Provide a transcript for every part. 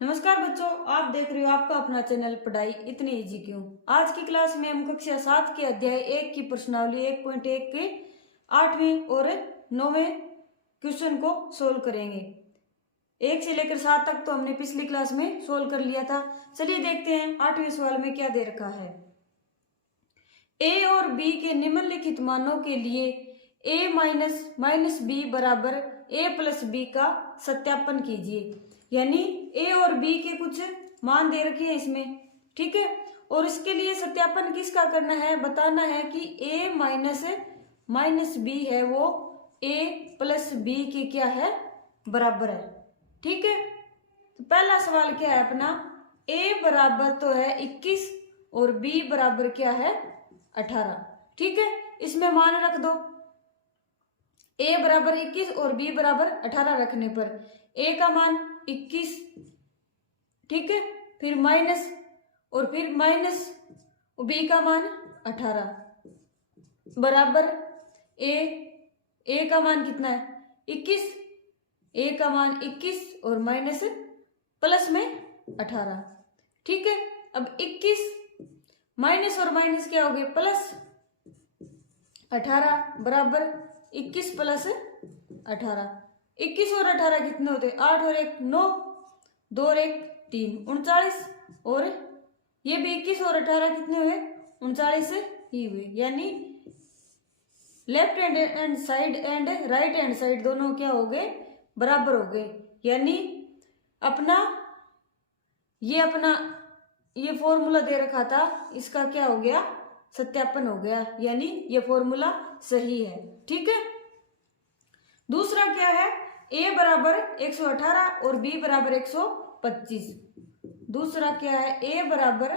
नमस्कार बच्चों, आप देख रहे हो आपका अपना चैनल पढ़ाई इतनी इजी क्यों। आज की क्लास में हम कक्षा 7 के अध्याय 1 की प्रश्नावली 1.1 के 8वें और 9वें क्वेश्चन को सोल्व करेंगे। 1 से लेकर 7 तक तो हमने पिछली क्लास में सोल्व कर लिया था। चलिए देखते हैं 8वें सवाल में क्या दे रखा है। ए और बी के निम्नलिखित मानों के लिए ए माइनस बी बराबर ए प्लस बी का सत्यापन कीजिए। यानी ए और बी के कुछ मान दे रखे हैं इसमें, ठीक है। और इसके लिए सत्यापन किसका करना है, बताना है कि ए माइनस बी है वो ए प्लस बी के क्या है, बराबर है, ठीक है। तो पहला सवाल क्या है अपना, ए बराबर तो है 21 और बी बराबर क्या है 18, ठीक है। इसमें मान रख दो, ए बराबर 21 और बी बराबर 18 रखने पर ए का मान 21, ठीक है, फिर माइनस और फिर माइनस बी का मान 18 बराबर ए का मान कितना है 21, ए का मान 21 और माइनस प्लस में 18, ठीक है। अब 21 माइनस और माइनस क्या हो गए प्लस 18 बराबर 21 प्लस 18। 21 और 18 कितने होते, 8 और 1 9, 2 और 1 3 39, और ये भी 21 और 18 कितने हुए 39 ही हुए। यानी left hand side and right hand side दोनों क्या हो गए, बराबर हो गए। यानी अपना ये फॉर्मूला दे रखा था, इसका क्या हो गया, सत्यापन हो गया, यानी ये फॉर्मूला सही है, ठीक है। दूसरा क्या है, ए बराबर 118 और बी बराबर 125। दूसरा क्या है, ए बराबर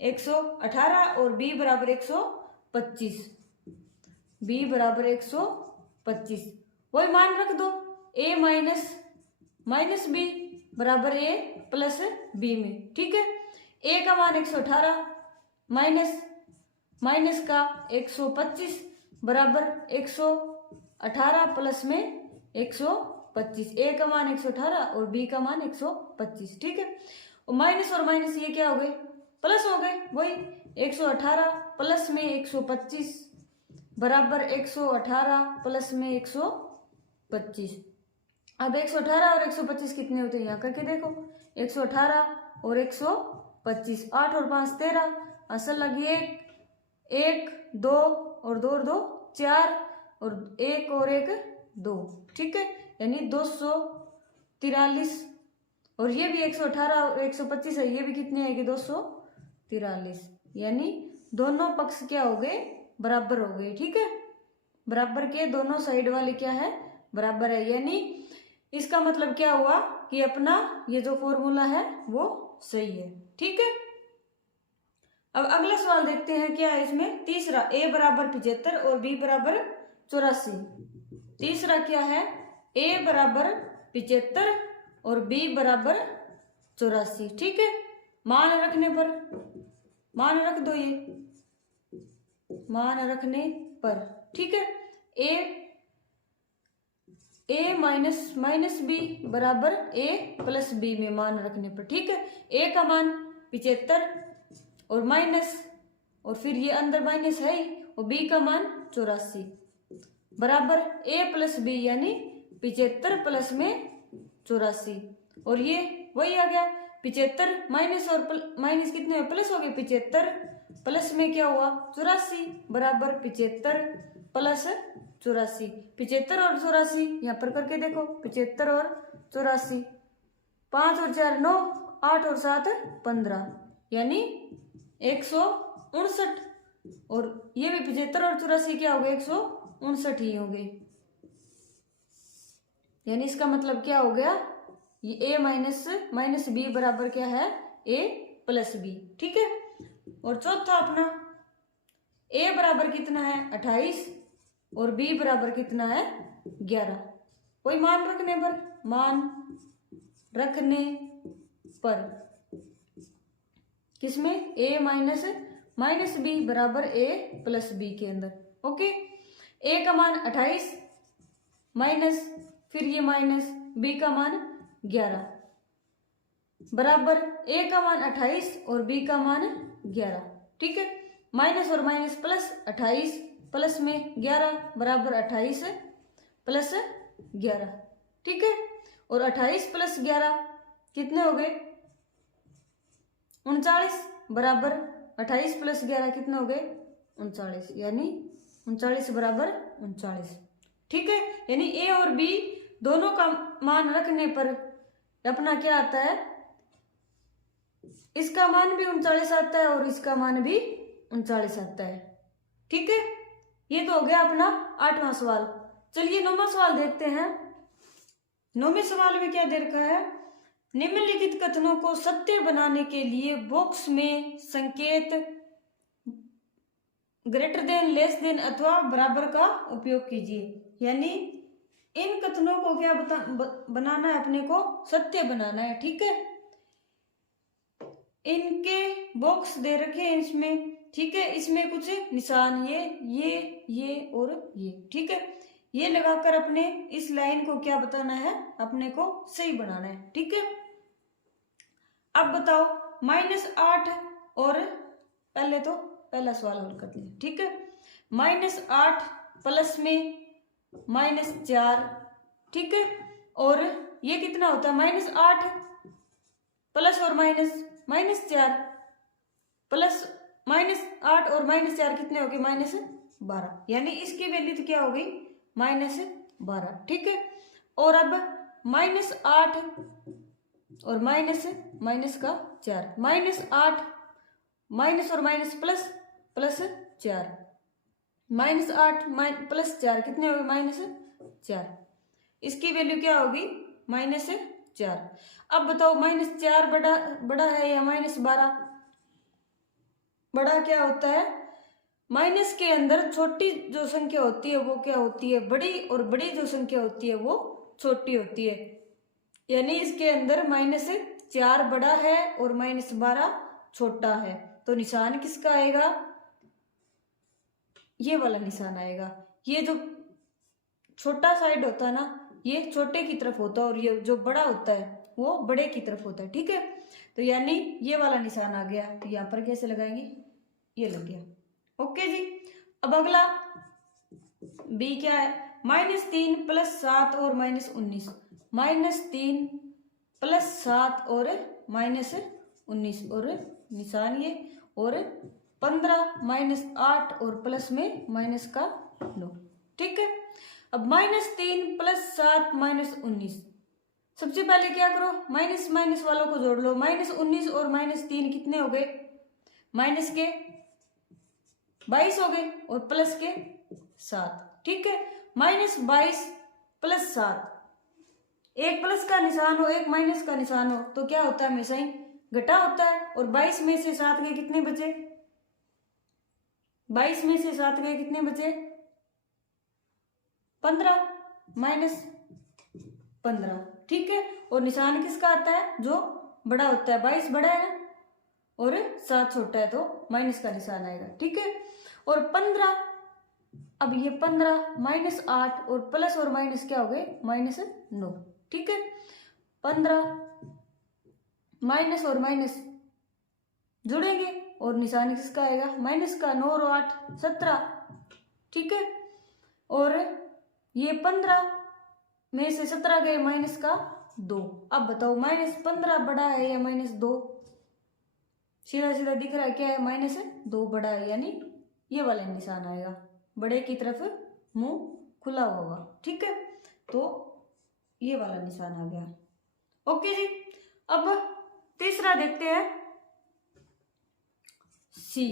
118 और बी बराबर 125, बी बराबर 125, वही मान रख दो, ए माइनस बी बराबर ए प्लस बी में, ठीक है। ए का मान 118 माइनस का 125 बराबर 118 प्लस में 125, ए का मान 118 और बी का मान 125, ठीक है। और माइनस ये क्या हो गए, प्लस हो गए, वही 118 प्लस में 125 बराबर 118 प्लस में 125। अब 118 और 125 कितने होते हैं, यहाँ करके देखो, 118 और 125, 8 और 5 13, असल लगी 1 2 और 2 और 2 4 और 1 और 1 2, ठीक है। यानी 243, और ये भी 118 और 125 है, ये भी कितने आएगी 243। यानी दोनों पक्ष क्या हो गए, बराबर हो गए, ठीक है। बराबर के दोनों साइड वाले क्या है, बराबर है। यानी इसका मतलब क्या हुआ कि अपना ये जो फॉर्मूला है वो सही है, ठीक है। अब अगला सवाल देखते हैं क्या है इसमें। तीसरा, ए बराबर 75 और बी बराबर 84। तीसरा क्या है, ए बराबर 75 और बी बराबर 84, ठीक है। मान रखने पर, मान रख दो, ये मान रखने पर, ठीक है। ए माइनस बी बराबर ए प्लस बी में मान रखने पर, ठीक है। ए का मान 75 और माइनस, और फिर ये अंदर माइनस है ही, और बी का मान 84 बराबर ए प्लस बी, यानी 75 प्लस में 84, और ये वही आ गया 75 माइनस और माइनस कितने हुए, प्लस हो गए 75 प्लस में क्या हुआ 84 बराबर 75 प्लस 84। 75 और 84 यहाँ पर करके देखो, 75 और 84, 5 और 4 9, 8 और 7 15, यानी 159, और ये भी 75 और 84 क्या हो गए 159 ही हो गए। यानी इसका मतलब क्या हो गया, ये ए माइनस बी बराबर क्या है ए प्लस बी, ठीक है। और चौथा अपना, ए बराबर कितना है 28 और बी बराबर कितना है 11। कोई मान रखने पर किसमें, ए माइनस बी बराबर ए प्लस बी के अंदर, ओके। ए का मान 28 माइनस, फिर ये माइनस, बी का मान 11, बराबर a का मान 28 और b का मान 11। ठीक है, माइनस और माइनस प्लस, 28 प्लस में 11 बराबर 28 प्लस 11। ठीक है, और 28 प्लस 11 कितने हो गए 39 बराबर 28 प्लस 11 कितने हो गए 39, यानी 39 बराबर 39। ठीक है, यानी a और b दोनों का मान रखने पर अपना क्या आता है, इसका मान भी 39 आता है और इसका मान भी 39 आता है। ठीक है, ये तो हो गया अपना 8वां सवाल। चलिए 9वां सवाल देखते हैं। 9वें सवाल में क्या दे रखा है, निम्नलिखित कथनों को सत्य बनाने के लिए बॉक्स में संकेत ग्रेटर देन, लेस देन अथवा बराबर का उपयोग कीजिए। यानी इन कथनों को क्या बनाना है, अपने को सत्य बनाना है। ठीक है, इनके बॉक्स दे रखे हैं इसमें। ठीक है, इसमें कुछ निशान ये और ये। ठीक है, ये लगाकर अपने इस लाइन को क्या बताना है, अपने को सही बनाना है। ठीक है, अब बताओ -8 और पहला सवाल हल कर लिया। ठीक है, -8 प्लस में -4। ठीक है, और ये कितना होता है -8 प्लस और -4 प्लस -8 और -4 कितने हो गए -12, यानी इसकी वैल्यू तो क्या हो गई -12। ठीक है, और अब -8 और माइनस का 4, -8 माइनस और माइनस प्लस +4, -8 प्लस 4 कितने हो गए -4, इसकी वैल्यू क्या होगी -4। अब बताओ -4 बड़ा है या -12? बड़ा क्या होता है, माइनस के अंदर छोटी जो संख्या होती है वो क्या होती है बड़ी, और बड़ी जो संख्या होती है वो छोटी होती है। यानी इसके अंदर -4 बड़ा है और -12 छोटा है, तो निशान किसका आएगा, ये वाला निशान आएगा। ये जो छोटा साइड होता है ना, ये छोटे की तरफ होता है, और ये जो बड़ा होता है वो बड़े की तरफ होता है। ठीक है, तो यानी ये वाला निशान आ गया। तो यहाँ पर कैसे लगाएंगे, ये लग गया। ओके जी, अब अगला बी क्या है, -3 + 7 और -19, -3 + 7 और -19, और निशान ये, और 15 -8 और प्लस में -9। ठीक है, अब -3 + 7 -19, सबसे पहले क्या करो, माइनस माइनस वालों को जोड़ लो। -19 और -3 कितने हो गए, माइनस के 22 हो गए और प्लस के 7। ठीक है, -22 + 7, एक प्लस का निशान हो एक माइनस का निशान हो तो क्या होता है, हमेशा ही घटा होता है। और 22 में से 7 गए कितने बचे, 22 में से 7 गए कितने बचे 15 -15। ठीक है, और निशान किसका आता है, जो बड़ा होता है। 22 बड़ा है ना और 7 छोटा है, तो माइनस का निशान आएगा। ठीक है, और 15, अब ये 15 -8 और प्लस और माइनस क्या हो गए -9। ठीक है, 15 माइनस और माइनस जुड़ेंगे और निशान किसका आएगा, माइनस का। 9 और 8 17। ठीक है, और ये 15 में से 17 गए माइनस का 2। अब बताओ -15 बड़ा है या -2, सीधा सीधा दिख रहा है क्या है, -2 बड़ा है, यानी ये वाला निशान आएगा, बड़े की तरफ मुंह खुला होगा। ठीक है, तो ये वाला निशान आ गया। ओके जी, अब तीसरा देखते हैं, सी।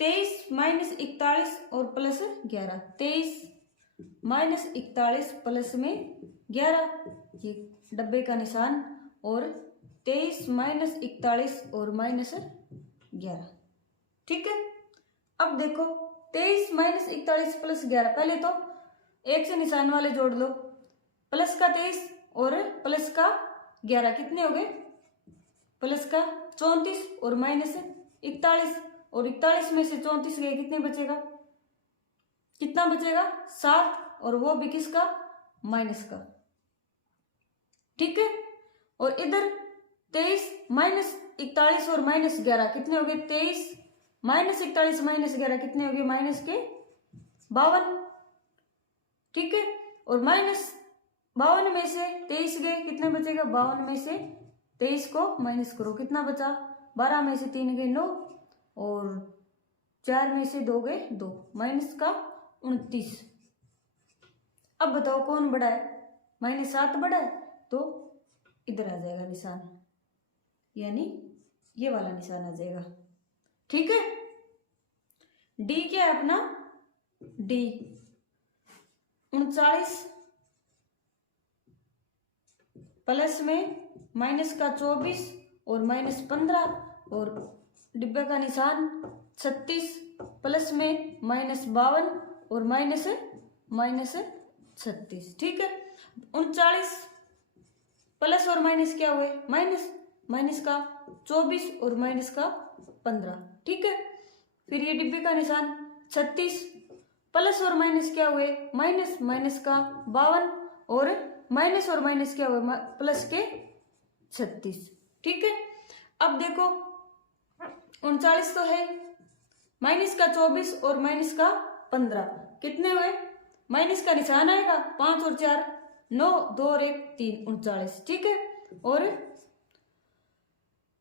23 -41 और प्लस 11, 23 -41 प्लस में 11, ये डब्बे का निशान, और 23 -41 और -11। ठीक है, अब देखो 23 -41 प्लस 11, पहले तो एक से निशान वाले जोड़ लो, प्लस का 23 और प्लस का 11 कितने हो गए, प्लस का 34 और -41, और 41 में से 34 गए कितने बचेगा, कितना बचेगा 7, और वो भी किसका, माइनस का। ठीक है, और इधर 23 माइनस 41 और माइनस 11 कितने हो गए? 23 माइनस 41 माइनस 11 कितने हो गए? माइनस के 52। ठीक है, और माइनस 52 में से 23 गए, कितने बचेगा? 52 में से 23 को माइनस करो, कितना बचा? 12 में से 3 गए 9 और 4 में से 2 गए 2, माइनस का 29। अब बताओ कौन बड़ा है? -7 बड़ा है, तो इधर आ जाएगा निशान, यानी ये वाला निशान आ जाएगा। ठीक है, डी क्या है अपना? डी 39 प्लस में माइनस का 24 और माइनस 15 और डिब्बे का निशान 36 प्लस में -52 और माइनस 36। ठीक है, 39 प्लस और माइनस क्या हुए? माइनस का 24 और माइनस का 15। ठीक है, फिर ये डिब्बे का निशान 36 प्लस और माइनस क्या हुए? माइनस का 52 और माइनस क्या हुए? प्लस के 36। ठीक है, अब देखो 39 तो है, माइनस का 24 और माइनस का 15 कितने हुए? माइनस का निशान आएगा, 5 और 4 9, 2 और 1 3, 39। ठीक है, और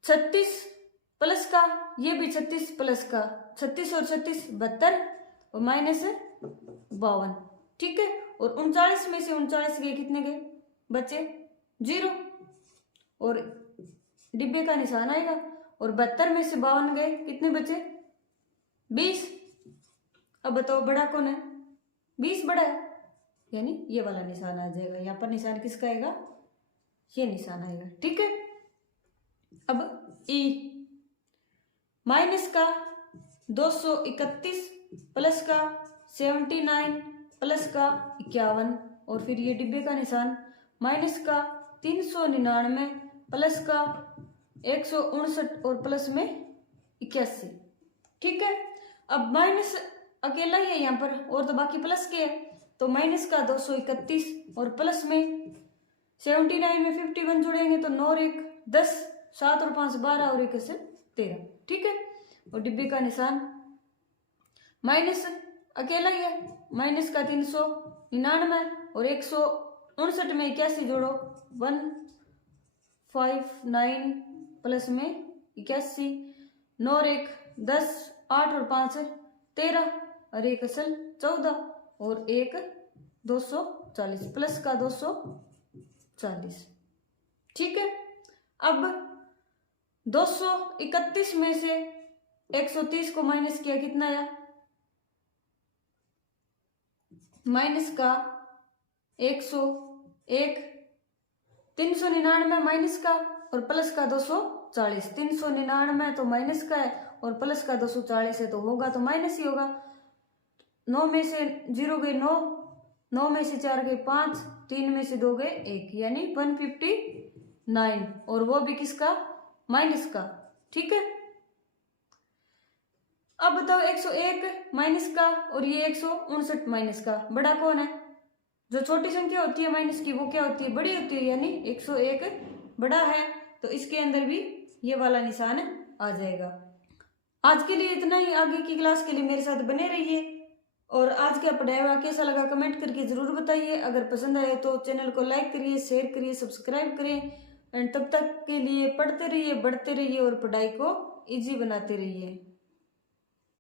36 प्लस का, ये भी 36 प्लस का, 36 और 36 72 और माइनस 52। ठीक है, और 39 में से 39 गए, कितने गए? बचे 0 और डिब्बे का निशान आएगा, और 72 में से 52 गए, कितने बचे? 20। अब बताओ बड़ा कौन है? 20 बड़ा है, यानी ये वाला निशान आ जाएगा। यहाँ पर निशान किसका आएगा? ये निशान आएगा। ठीक है, अब ई माइनस का 231 प्लस का 79 प्लस का 51 और फिर ये डिब्बे का निशान माइनस का 399 प्लस का 159 और प्लस में 81। ठीक है, अब माइनस अकेला ही है यहाँ पर, और तो बाकी प्लस के है, तो माइनस का 231 और प्लस में 79 में 51 जोड़ेंगे तो 9 और 1 10, 7 और 5 12 और 1 से 13। ठीक है, और डिब्बे का निशान माइनस अकेला ही है, माइनस का 399 और 159 में 81 जोड़ो 159 प्लस में 81, 9 और 1 10, 8 और 5 13 और 1 असल 14 और 1 240 प्लस का 240। ठीक है, अब 231 में से 130 को माइनस किया, कितना आया? माइनस का 101, 399 माइनस का और प्लस का 240। 399 तो माइनस का है और प्लस का 240 है, तो होगा तो माइनस ही होगा। 9 में से 0 गए 9, 9 में से 4 गए 5, 3 में से 2 गए 1, यानी 159 और वो भी किसका? माइनस का। ठीक है, अब बताओ 101 माइनस का और ये 159 माइनस का, बड़ा कौन है? जो छोटी संख्या होती है माइनस की वो क्या होती है? बड़ी होती है, यानी 101 बड़ा है, तो इसके अंदर भी ये वाला निशान आ जाएगा। आज के लिए इतना ही, आगे की क्लास के लिए मेरे साथ बने रहिए और आज का पढ़ाया हुआ कैसा लगा कमेंट करके जरूर बताइए। अगर पसंद आए तो चैनल को लाइक करिए, शेयर करिए, सब्सक्राइब करें एंड तब तक के लिए पढ़ते रहिए, बढ़ते रहिए और पढ़ाई को इजी बनाते रहिए।